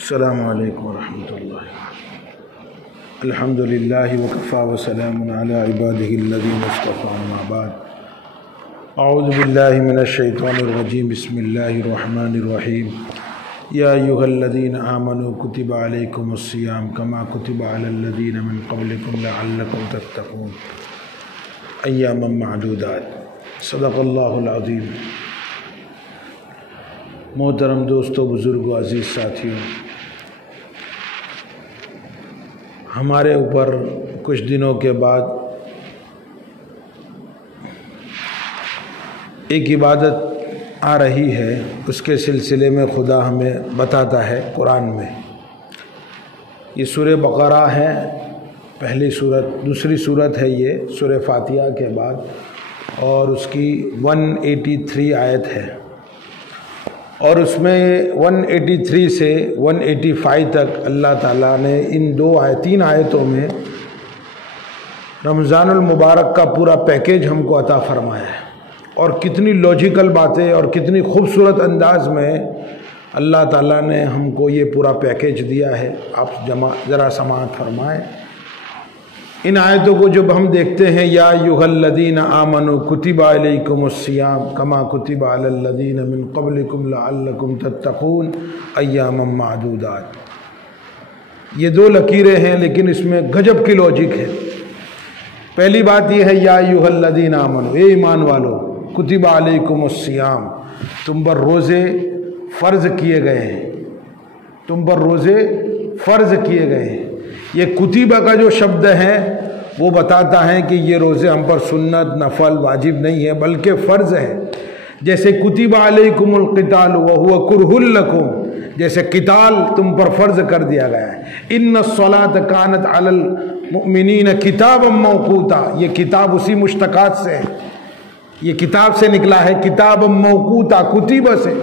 السلام علیکم ورحمۃ اللہ. الحمد للہ وکفیٰ وسلام علی عبادہ الذین اصطفیٰ اما بعد. اعوذ باللہ من الشیطان الرجیم. بسم اللہ الرحمن الرحیم. یا ایھا الذین آمنوا کتب علیکم الصیام کما کتب علی الذین من قبلکم لعلکم تتقون ایاما معدودات. صدق اللہ العظیم. محترم دوستو، بزرگوں، عزیز ساتھیوں، ہمارے اوپر کچھ دنوں کے بعد ایک عبادت آ رہی ہے. اس کے سلسلے میں خدا ہمیں بتاتا ہے قرآن میں. یہ سورہ بقرہ ہے، پہلی سورت. دوسری سورت ہے یہ سورہ فاتحہ کے بعد، اور اس کی 183 آیت ہے. اور اس میں 183 سے 185 تک اللہ تعالیٰ نے ان تین آیتوں میں رمضان المبارک کا پورا پیکیج ہم کو عطا فرمایا ہے. اور کتنی لاجیکل باتیں اور کتنی خوبصورت انداز میں اللہ تعالیٰ نے ہم کو یہ پورا پیکیج دیا ہے. آپ ذرا سماعت فرمائیں. ان آیتوں کو جب ہم دیکھتے ہیں، یا ایھا الذین آمنوا کتب علیکم الصیام کما کتب علی الذین من قبلکم لعلکم تتقون ایاما معدودات. یہ دو لکیریں ہیں لیکن اس میں گجب کی لاجک ہے. پہلی بات یہ ہے، یا ایھا الذین آمنوا، اے ایمان والو، کتب علیکم الصیام، تم پر روزے فرض کیے گئے ہیں. تم پر روزے فرض کیے گئے ہیں. یہ کتبہ کا جو شبد ہے وہ بتاتا ہے کہ یہ روزے ہم پر سنت، نفل، واجب نہیں ہے بلکہ فرض ہے. جیسے کتب علیکم القتال وہو کرہ لکم، جیسے قتال تم پر فرض کر دیا گیا ہے. ان الصلاۃ کانت علی المؤمنین کتابا موقوتا. یہ کتاب اسی مشتقات سے ہے، یہ کتاب سے نکلا ہے، کتابا موقوتا، کتبہ سے.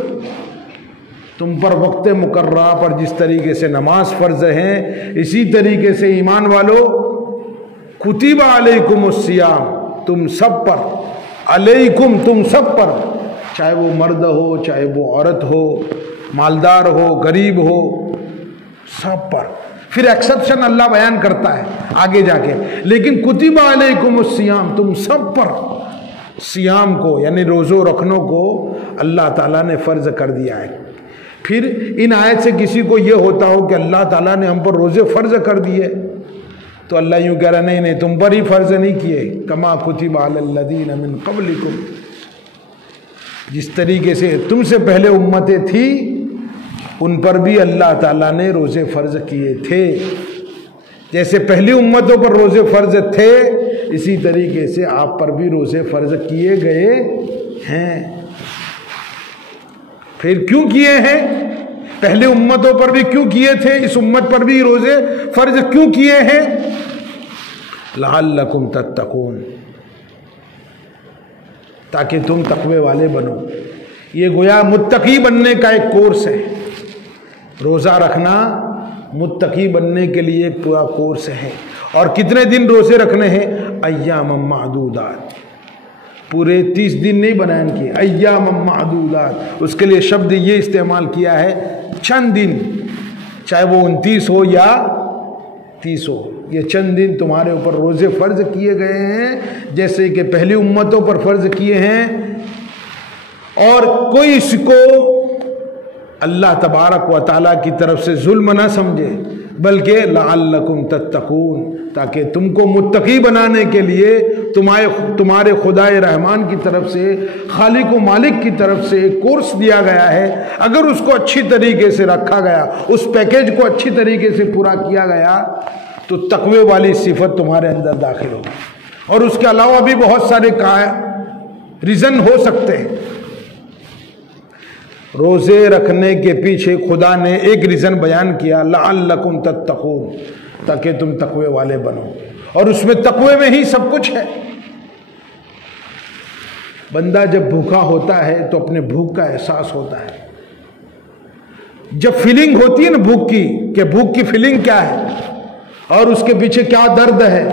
تم پر وقت مقررہ پر جس طریقے سے نماز فرض ہے، اسی طریقے سے ایمان والو کتب علیکم الصیام، تم سب پر، علیکم تم سب پر، چاہے وہ مرد ہو، چاہے وہ عورت ہو، مالدار ہو، غریب ہو، سب پر. پھر ایکسپشن اللہ بیان کرتا ہے آگے جا کے، لیکن کتب علیکم الصیام، تم سب پر سیام کو یعنی روزوں رکھنوں کو اللہ تعالیٰ نے فرض کر دیا ہے. پھر ان آیت سے کسی کو یہ ہوتا ہو کہ اللہ تعالیٰ نے ہم پر روزے فرض کر دیے، تو اللہ یوں کہہ رہا نہیں، تم پر ہی فرض نہیں کیے. کما کتب علی الذین من قبلکم، جس طریقے سے تم سے پہلے امتیں تھی ان پر بھی اللہ تعالیٰ نے روزے فرض کیے تھے. جیسے پہلی امتوں پر روزے فرض تھے، اسی طریقے سے آپ پر بھی روزے فرض کیے گئے ہیں. پھر کیوں کیے ہیں؟ پہلے امتوں پر بھی کیوں کیے تھے، اس امت پر بھی روزے فرض کیوں کیے ہیں؟ لعلکم تتقون، تاکہ تم تقوی والے بنو. یہ گویا متقی بننے کا ایک کورس ہے. روزہ رکھنا متقی بننے کے لیے ایک پورا کورس ہے. اور کتنے دن روزے رکھنے ہیں؟ ایام معدودات. پورے 30 دن نہیں بیان کیے، ایام معدودات. اس کے لیے شبد یہ استعمال کیا ہے، چند دن، چاہے وہ 29 ہو یا 30 ہو. یہ چند دن تمہارے اوپر روزے فرض کیے گئے ہیں جیسے کہ پہلی امتوں پر فرض کیے ہیں. اور کوئی اس کو اللہ تبارک و تعالیٰ کی طرف سے ظلم نہ سمجھے، بلکہ لعلکم تتقون، تاکہ تم کو متقی بنانے کے لیے تمہارے خدائے رحمان کی طرف سے، خالق و مالک کی طرف سے ایک کورس دیا گیا ہے. اگر اس کو اچھی طریقے سے رکھا گیا، اس پیکیج کو اچھی طریقے سے پورا کیا گیا، تو تقوی والی صفت تمہارے اندر داخل ہوگی. اور اس کے علاوہ بھی بہت سارے ریزن ہو سکتے ہیں. روزے رکھنے کے پیچھے خدا نے ایک ریزن بیان کیا، لعلکم تتقون، تاکہ تم تقوی والے بنو. اور اس میں تقوی میں ہی سب کچھ ہے. بندہ جب بھوکا ہوتا ہے تو اپنے بھوک کا احساس ہوتا ہے. جب فیلنگ ہوتی ہے نا بھوک کی، کہ بھوک کی فیلنگ کیا ہے اور اس کے پیچھے کیا درد ہے،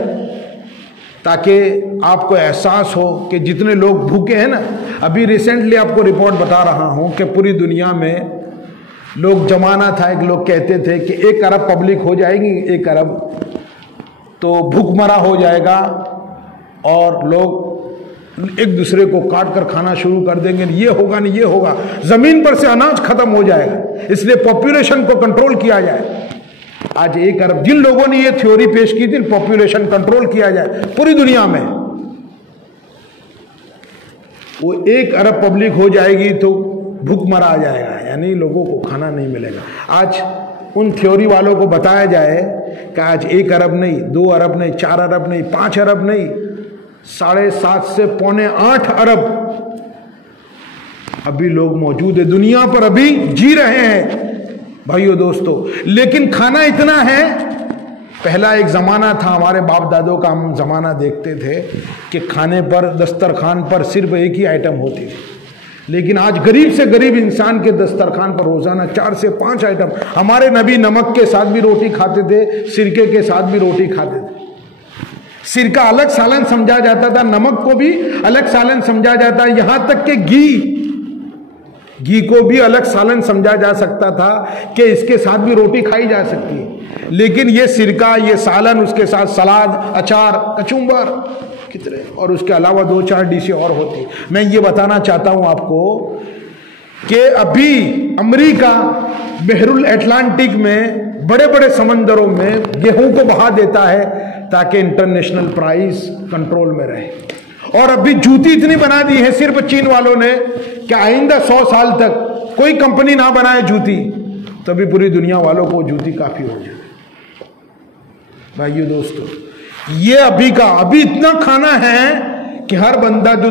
تاکہ آپ کو احساس ہو کہ جتنے لوگ بھوکے ہیں نا. ابھی ریسنٹلی آپ کو رپورٹ بتا رہا ہوں کہ پوری دنیا میں لوگ زمانہ تھا ایک لوگ کہتے تھے کہ 1 ارب پبلک ہو جائے گی، 1 ارب تو بھوک مرا ہو جائے گا اور لوگ ایک دوسرے کو کاٹ کر کھانا شروع کر دیں گے، یہ ہوگا نہیں یہ ہوگا، زمین پر سے اناج ختم ہو جائے گا، اس لیے پاپولیشن کو کنٹرول کیا جائے۔ آج 1 ارب جن لوگوں نے یہ تھیوری پیش کی تھی پاپولیشن کنٹرول کیا جائے پوری دنیا میں، وہ 1 ارب پبلک ہو جائے گی تو بھوک مرا آ جائے گا، یعنی لوگوں کو کھانا نہیں ملے گا۔ آج ان تھیوری والوں کو بتایا جائے کہ آج 1 ارب نہیں، 2 ارب نہیں، 4 ارب نہیں، 5 ارب نہیں، 7.5 سے 7.25 ارب ابھی لوگ موجود ہیں دنیا پر، ابھی جی رہے ہیں بھائیو دوستو، لیکن کھانا اتنا ہے۔ پہلا ایک زمانہ تھا ہمارے باپ دادوں کا، ہم زمانہ دیکھتے تھے کہ کھانے پر دسترخوان پر صرف ایک ہی آئٹم ہوتی تھی، لیکن آج غریب سے غریب انسان کے دسترخوان پر روزانہ 4 سے 5 آئٹم۔ ہمارے نبی نمک کے ساتھ بھی روٹی کھاتے تھے، سرکے کے ساتھ بھی روٹی کھاتے تھے۔ سرکہ الگ سالن سمجھا جاتا تھا، نمک کو بھی الگ سالن سمجھا جاتا ہے، یہاں تک کہ گھی کو بھی الگ سالن سمجھا جا سکتا تھا کہ اس کے ساتھ بھی روٹی کھائی جا سکتی ہے، لیکن یہ سرکہ، یہ سالن، اس کے ساتھ سلاد، اچار، کچمبر کتنے، اور اس کے علاوہ 2-4 ڈشیں اور ہوتی۔ میں یہ بتانا چاہتا ہوں آپ کو کہ ابھی امریکہ بحر الاٹلانٹک میں بڑے بڑے سمندروں میں گیہوں کو بہا دیتا ہے تاکہ انٹرنیشنل پرائز کنٹرول میں رہے، اور ابھی جوتی اتنی بنا دی ہے صرف چین والوں نے کہ آئندہ 100 سال تک کوئی کمپنی نہ بنائے جوتی، تبھی پوری دنیا والوں کو جوتی کافی ہو جائے۔ بھائیو دوستو، یہ ابھی اتنا کھانا ہے کہ ہر بندہ جو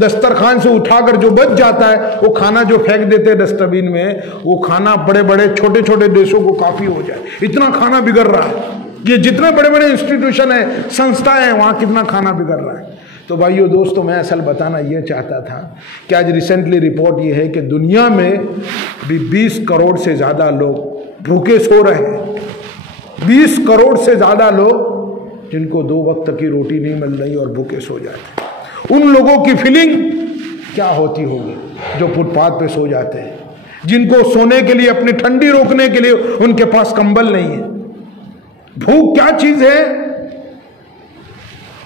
دسترخوان سے اٹھا کر جو بچ جاتا ہے وہ کھانا جو پھینک دیتے ڈسٹ بین میں، وہ کھانا بڑے بڑے چھوٹے چھوٹے دیشوں کو کافی ہو جائے، اتنا کھانا بگڑ رہا ہے۔ یہ جتنے بڑے بڑے انسٹیٹیوشن ہیں، سنستھا ہیں، وہاں کتنا کھانا بگڑ رہا ہے۔ تو بھائیو دوستو، میں اصل بتانا یہ چاہتا تھا کہ آج ریسنٹلی رپورٹ یہ ہے کہ دنیا میں بھی 20 کروڑ سے زیادہ لوگ بھوکے سو رہے ہیں، 20 کروڑ سے زیادہ لوگ جن کو 2 وقت کی روٹی نہیں مل رہی اور بھوکے سو جاتے ہیں۔ ان لوگوں کی فیلنگ کیا ہوتی ہوگی جو فٹ پاتھ پہ سو جاتے ہیں، جن کو سونے کے لیے، اپنی ٹھنڈی روکنے کے لیے ان کے پاس کمبل نہیں ہے۔ بھوک کیا چیز ہے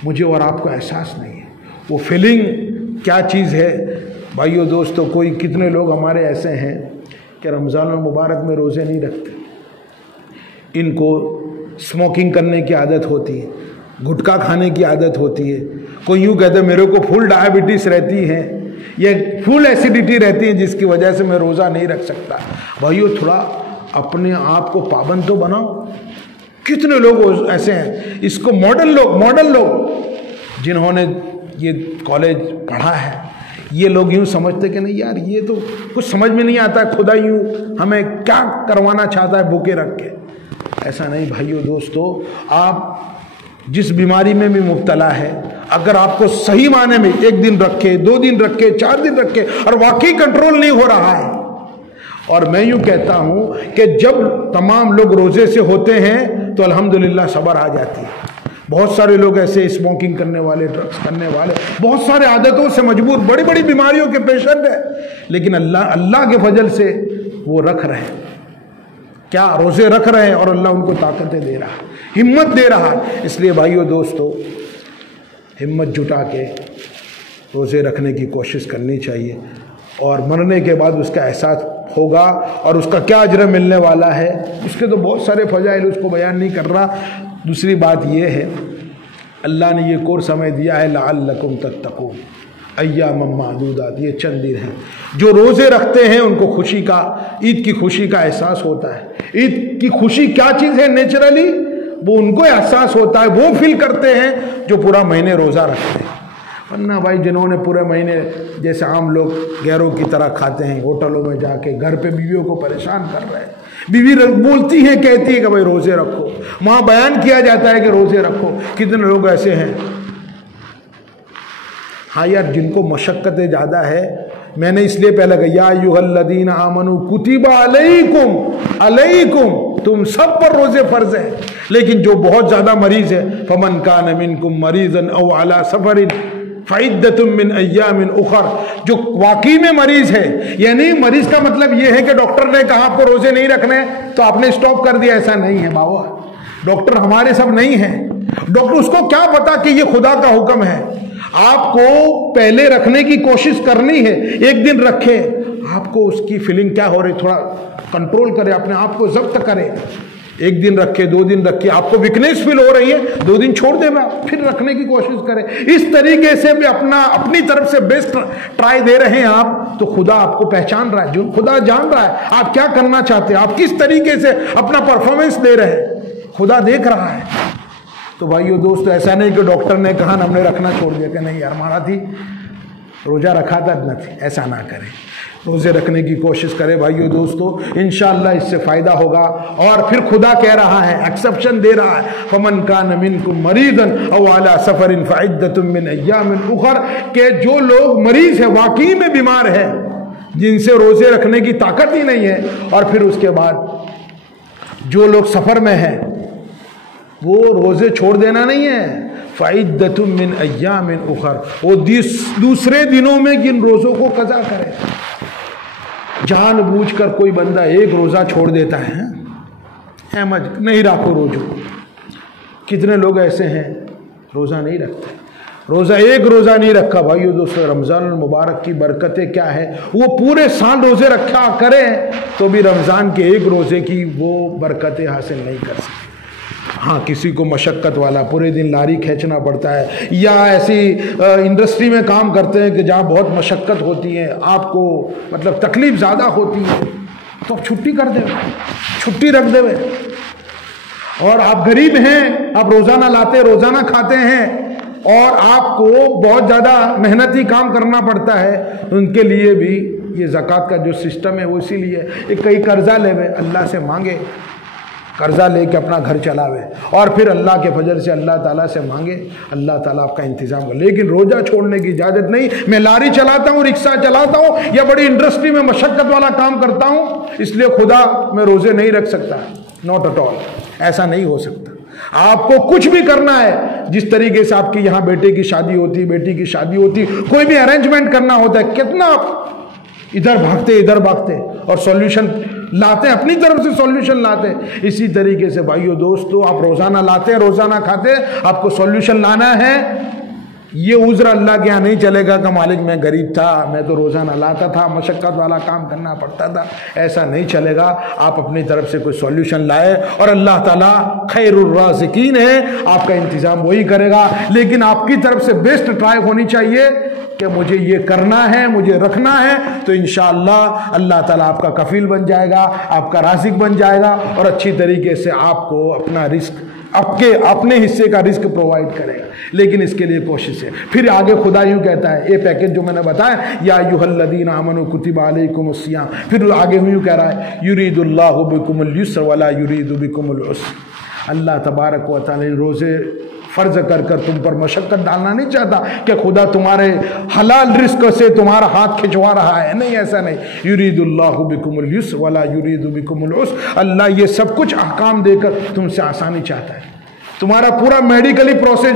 مجھے اور آپ کو احساس نہیں ہے، وہ فیلنگ کیا چیز ہے۔ بھائیو دوستو، کتنے لوگ ہمارے ایسے ہیں کہ رمضان المبارک میں روزے نہیں رکھتے، ان کو اسموکنگ کرنے کی عادت ہوتی ہے، گٹکا کھانے کی عادت ہوتی ہے، کوئی یوں کہتے ہیں میرے کو فل ڈائبٹیز رہتی ہے یا فل ایسیڈیٹی رہتی ہے جس کی وجہ سے میں روزہ نہیں رکھ سکتا۔ بھائیو، تھوڑا اپنے آپ کو پابند تو بناؤ۔ کتنے لوگ ایسے ہیں، اس کو ماڈل لوگ جنہوں نے یہ کالج پڑھا ہے، یہ لوگ یوں سمجھتے کہ نہیں یار یہ تو کچھ سمجھ میں نہیں آتا، خدا یوں ہمیں کیا کروانا چاہتا ہے بھوکے رکھ کے۔ ایسا نہیں بھائیو دوستو، آپ جس بیماری میں بھی مبتلا ہے، اگر آپ کو صحیح معنی میں 1 دن رکھے، 2 دن رکھے، 4 دن رکھے اور واقعی کنٹرول نہیں ہو رہا ہے، اور میں یوں کہتا ہوں کہ جب تمام لوگ روزے سے ہوتے ہیں تو الحمدللہ صبر آ جاتی ہے۔ بہت سارے لوگ ایسے اسموکنگ کرنے والے، ڈرگس کرنے والے، بہت سارے عادتوں سے مجبور، بڑی بڑی بیماریوں کے پیشنٹ ہیں، لیکن اللہ کے فضل سے وہ رکھ رہے ہیں، کیا روزے رکھ رہے ہیں، اور اللہ ان کو طاقتیں دے رہا ہے، ہمت دے رہا ہے۔ اس لیے بھائیو دوستو، ہمت جٹا کے روزے رکھنے کی کوشش کرنی چاہیے، اور مرنے کے بعد اس کا احساس ہوگا اور اس کا کیا اجر ملنے والا ہے، اس کے تو بہت سارے فضائل، اس کو بیان نہیں کر رہا۔ دوسری بات یہ ہے، اللہ نے یہ کورس ہمیں دیا ہے لعلکم تتقون، ایام معدودات، یہ چند دن ہیں۔ جو روزے رکھتے ہیں ان کو خوشی کا، عید کی خوشی کا احساس ہوتا ہے۔ عید کی خوشی کیا چیز ہے؟ نیچرلی وہ ان کو احساس ہوتا ہے، وہ فیل کرتے ہیں جو پورا مہینے روزہ رکھتے ہیں۔ ورنہ بھائی جنہوں نے پورے مہینے جیسے عام لوگ غیروں کی طرح کھاتے ہیں، ہوٹلوں میں جا کے گھر پہ بیویوں کو پریشان کر رہے ہیں، بیوی بولتی ہیں، کہتی ہے کہ بھائی روزے رکھو، وہاں بیان کیا جاتا ہے کہ روزے رکھو۔ کتنے لوگ ایسے ہیں؟ ہاں یار، جن کو مشقتیں زیادہ ہے، میں نے اس لیے پہلے کہا یا ایھا الذین آمنوا کتب علیکم، تم سب پر روزے فرض ہیں، لیکن جو بہت زیادہ مریض ہے، فمن کان منکم مریضا او علی سفر فعدۃ من ایام اخر، جو واقعی میں مریض ہے، یعنی مریض کا مطلب یہ ہے کہ ڈاکٹر نے کہا آپ کو روزے نہیں رکھنے تو آپ نے سٹاپ کر دیا، ایسا نہیں ہے بابا، ڈاکٹر ہمارے سب نہیں ہیں، ڈاکٹر اس کو کیا پتا کہ یہ خدا کا حکم ہے، آپ کو پہلے رکھنے کی کوشش کرنی ہے، ایک دن رکھے، آپ کو اس کی فیلنگ کیا ہو رہی تھوڑا کنٹرول کرے، اپنے آپ کو ضبط کرے، ایک دن رکھے، 2 دن رکھے، آپ کو ویکنیس فیل ہو رہی ہے 2 دن چھوڑ دے، پھر رکھنے کی کوشش کرے، اس طریقے سے بھی اپنی طرف سے بیسٹ ٹرائی دے رہے ہیں آپ، تو خدا آپ کو پہچان رہا ہے، جو خدا جان رہا ہے آپ کیا کرنا چاہتے ہیں، آپ کس طریقے سے اپنا پرفارمنس دے رہے ہیں، خدا دیکھ رہا ہے۔ تو بھائیو دوستو، ایسا نہیں کہ ڈاکٹر نے کہا ہم نے رکھنا چھوڑ دیا کہ نہیں یار ہمارا تھی روزہ رکھا تھا نہ تھی، ایسا نہ کریں، روزے رکھنے کی کوشش کرے بھائیو دوستو، انشاءاللہ اس سے فائدہ ہوگا۔ اور پھر خدا کہہ رہا ہے، ایکسپشن دے رہا ہے، فَمَنْ كَانَ مِنْكُمْ مَرِيضًا أَوْ عَلَى سَفَرٍ فَعِدَّةٌ مِّنْ أَيَّامٍ أُخَرَ، کہ جو لوگ مریض ہیں، واقعی میں بیمار ہیں، جن سے روزے رکھنے کی طاقت ہی نہیں ہے، اور پھر اس کے بعد جو لوگ سفر میں ہیں وہ روزے چھوڑ دینا نہیں ہے، فَعِدَّةٌ مِّنْ أَيَّامٍ أُخَرَ، وہ دوسرے دنوں میں جن روزوں کو قضا کرے۔ جان بوجھ کر کوئی بندہ ایک روزہ چھوڑ دیتا ہے، احمد نہیں رکھو روزہ، کتنے لوگ ایسے ہیں روزہ نہیں رکھتے، ایک روزہ نہیں رکھا بھائیو دوستو، رمضان المبارک کی برکتیں کیا ہے، وہ پورے سال روزے رکھا کریں تو بھی رمضان کے ایک روزے کی وہ برکتیں حاصل نہیں کر سکتے۔ ہاں کسی کو مشقت والا پورے دن لاری کھینچنا پڑتا ہے، یا ایسی انڈسٹری میں کام کرتے ہیں کہ جہاں بہت مشقت ہوتی ہے، آپ کو مطلب تکلیف زیادہ ہوتی ہے، تو آپ چھٹی کر دیں، چھٹی رکھ دیں، اور آپ غریب ہیں، آپ روزانہ لاتے روزانہ کھاتے ہیں، اور آپ کو بہت زیادہ محنتی کام کرنا پڑتا ہے، ان کے لیے بھی یہ زکوٰۃ کا جو سسٹم ہے وہ اسی لیے کئی قرضہ لے ہوئے اللہ سے مانگے، قرضہ لے کے اپنا گھر چلاوے، اور پھر اللہ کے فضل سے اللہ تعالیٰ سے مانگے، اللہ تعالیٰ آپ کا انتظام کرے، لیکن روزہ چھوڑنے کی اجازت نہیں۔ میں لاری چلاتا ہوں، رکشہ چلاتا ہوں، یا بڑی انڈسٹری میں مشقت والا کام کرتا ہوں، اس لیے خدا میں روزے نہیں رکھ سکتا، ناٹ ایٹ آل، ایسا نہیں ہو سکتا۔ آپ کو کچھ بھی کرنا ہے، جس طریقے سے آپ کی یہاں بیٹے کی شادی ہوتی، بیٹی کی شادی ہوتی، کوئی بھی ارینجمنٹ کرنا ہوتا ہے، کتنا ادھر بھاگتے اور سولوشن لاتے ہیں، اپنی طرف سے سولوشن لاتے ہیں۔ اسی طریقے سے بھائیو دوستو، آپ روزانہ لاتے ہیں، روزانہ کھاتے ہیں، آپ کو سولوشن لانا ہے، یہ عذر اللہ کے یہاں نہیں چلے گا کہ مالک میں غریب تھا، میں تو روزانہ لاتا تھا، مشقت والا کام کرنا پڑتا تھا، ایسا نہیں چلے گا۔ آپ اپنی طرف سے کوئی سولوشن لائے، اور اللہ تعالیٰ خیر الرازقین ہے، آپ کا انتظام وہی کرے گا، لیکن آپ کی طرف سے بیسٹ ٹرائی ہونی چاہیے کہ مجھے یہ کرنا ہے، مجھے رکھنا ہے، تو انشاءاللہ اللہ تعالیٰ آپ کا کفیل بن جائے گا، آپ کا رازق بن جائے گا، اور اچھی طریقے سے آپ کو اپنا رزق، اپنے حصے کا رزق پرووائڈ کرے گا، لیکن اس کے لیے کوشش ہے۔ پھر آگے خدا یوں کہتا ہے، یہ پیکج جو میں نے بتایا، یا ایھا الذین آمنوا کتب علیکم الصیام، پھر آگے یوں کہہ رہا ہے، یرید اللہ بکم الیسر ولا یرید بکم العسر، اللہ تبارک و تعالی روزے فرض کر تم پر مشقت ڈالنا نہیں چاہتا کہ خدا تمہارے حلال رزق سے تمہارا ہاتھ کھنچوا رہا ہے، نہیں، ایسا نہیں، یرید اللہ بکم الیسر ولا یرید بکم العسر، اللہ یہ سب کچھ احکام دے کر تم سے آسانی چاہتا ہے، تمہارا پورا میڈیکلی پروسیس